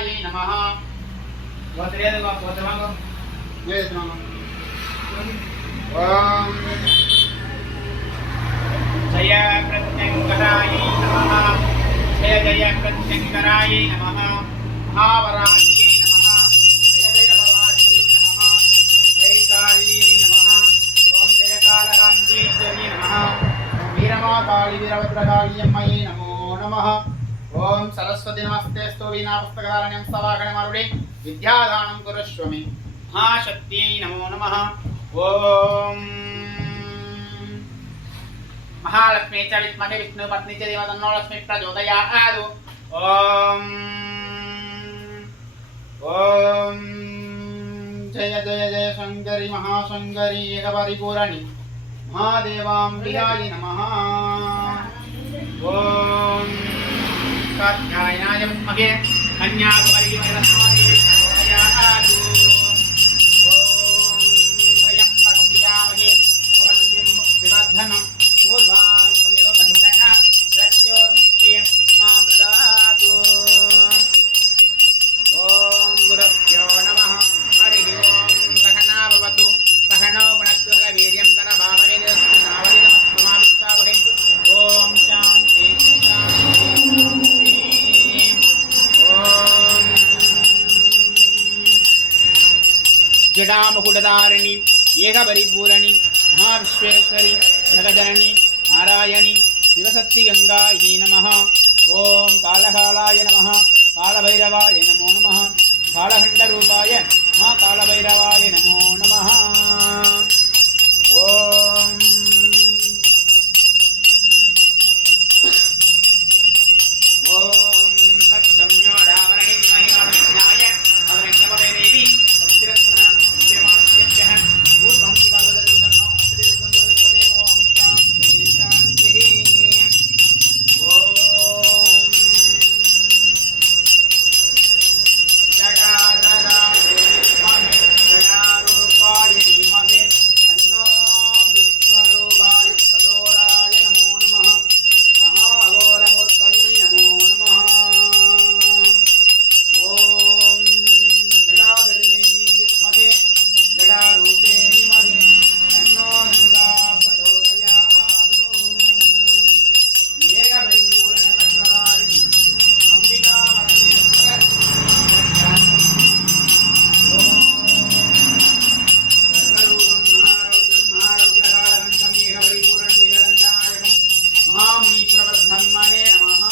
मंगलाय नमः। ओम जय प्रत्यंकराय नमः। जय जय प्रत्यंकराय नमः। महावराह्यै नमः। जय जय वराह्यै नमः। जय काल्यै नमः। ओम जय कालकांतीश्वरी नमः। वीरमाकाली वीरभद्रकाल्यम्मये नमो नमः। ओम सरस्वती नमस्तेस्तु वीणा पुस्तकालयं सवागणमारुडे विद्यादानं कुरुष्व मे। महाशक्त्यै नमो नमः। ओम महालक्ष्मी च विद्महे विष्णुपत्नी च देवता तन्नो लक्ष्मी प्रचोदयात्। ओम ओम जय जय जय शंकरी महाशंकरी एकपरिपूरणी महादेवाम्बिकायै नमः। ओम कात्यायनाय विद्महे कन्याकुमारी वरदादेवी प्रचोदयात्। ओम त्र्यंबकं यजामहे सुगन्धिं पुष्टिवर्धनम् ऊर्ध्वारुकमिव बन्धना मृत्योर्मुक्तिं मां ददातु। ओम गुरुभ्यो नमः। हरिः ओम सहना भवतु सहनौ भुनक्तु वीर्यं करभावहै तेजस्विनावधीतमस्तु मा विद्विषावहै। ओम शान्ति शान्ति ओम जडामकुटधारिणी एकपरिपूरणी महाविश्वेश्वरी जगजननी नारायणी शिवशक्ति गंगायै नमः। ओम कालकालाय नमः। कालभैरवाय नमो नमः। कालखंडरूपाय महाकालभैरवाय नमो नमः। ओम ओम सत्यम्योरावरणि महिमाविज्ञाय अवरज्ञपदे देवी सत्तिरत्नः श्रीमानुष्यभ्यः भूतं शिवाददन्तनो अस्त्रिरत्नजोतिष्पदे। ओम शान्ति शान्तिः। ओम जटाधराय विद्महे जटारूपाय धीमहि तन्नो विश्वरूपाय प्रचोदयात्। नमो नमः। महाघोरमूर्तये नमो नमः। ओम जटाधर्यै विद्महे जटारूपे धीमहि तन्नो गंगा प्रचोदयात्। एकपरिपूर्णतत्त्वधारिणी अंबिका परमेश्वर महामुनीश्वरब्रह्मणे नमः।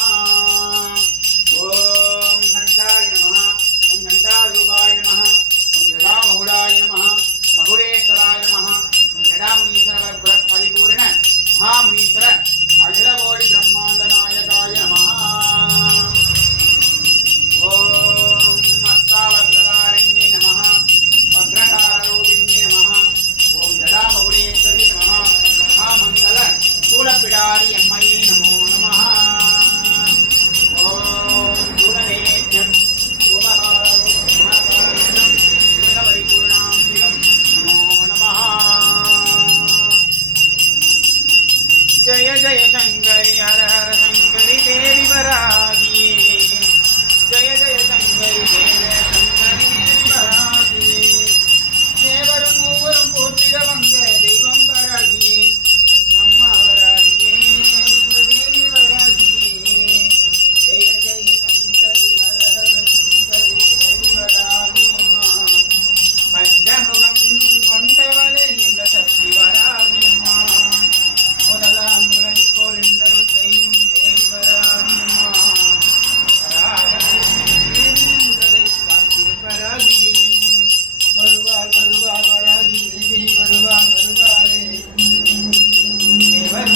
ओम घंटाय नमः। ओम घंटारूपाय नमः। ओम जडामहुडाय नमः। महुडेश्वराय नमः। ओम जडामुनीश्वर परिपूर्ण महामुनीश्वर अखिलकोटि ब्रह्मांड नायकाय नमः। ओम हस्तावक्रधारिण्यै नमः। वक्रधाररूपिण्यै नमः। ओम जडामहुडेश्वरी नमः। महामंगल शूलपिडारी अम्मये नमो नमः। ओम शूलनैवेद्यं शूलहाररूपं एकपरिपूर्णां शिवं नमो नमः। जय जय शंकरी हर हर शंकरी देवी वरागी। जय जय शंकरी देवी शंकरी देवी वरागी। देवரும் மூவரும் போற்றிட வந்த தெய்வம் வராகி அம்மா வராகியே இந்த தேவி வராகியே। ஜெய ஜெய சங்கரி ஹர ஹர சங்கரி தேவி வராகி அம்மா। பஞ்சமுகம் கொண்டவளே இந்த சக்தி வராகி அம்மா। முதலாம் முறை போல் இன்றருள் செய்யும் தேவி வராகி அம்மா। முதலை காத்திரு வராகியே வருவாள் வருவாள் வராகி தேவி வருவாள் வருவாளே। தேவர்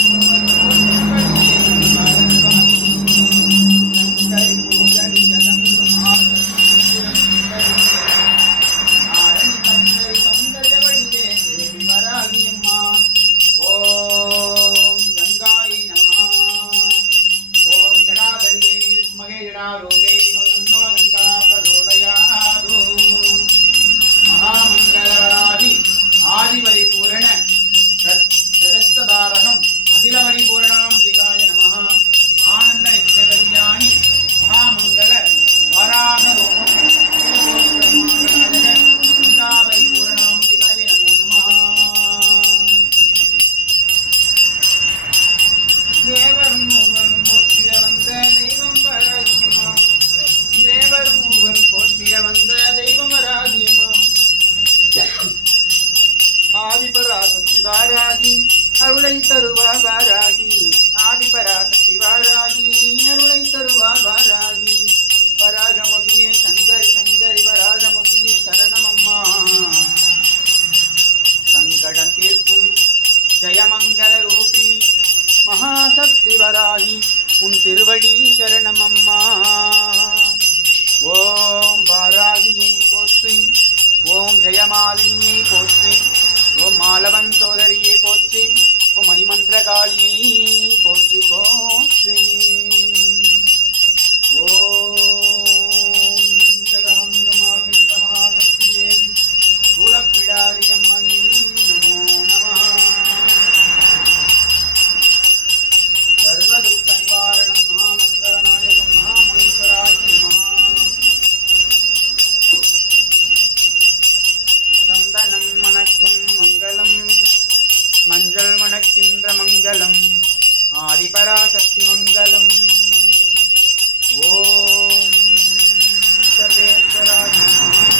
சங்கரி பூரணி ஜகந்து ஆரணி சங்கரி சௌந்தர்யவடிவே தேவி வராகி அம்மா। ஓம் கங்காயை நமः। ஓம் ஜடாதரியை வித்மஹே ஜடாரூபே தீமஹி கங்கா பிரச்சோதயாत्। महामंगलवराहि आदिपरिपूर्ण तदस्तदारकम् अखिलपरिपूर्णाम्बिकाय नमः। आनंद नित्यकल्याणि महामंगल वराहरूपं आदिपराशक्तिमङ्गलम् ॐ सर्वेश्वराय नमः।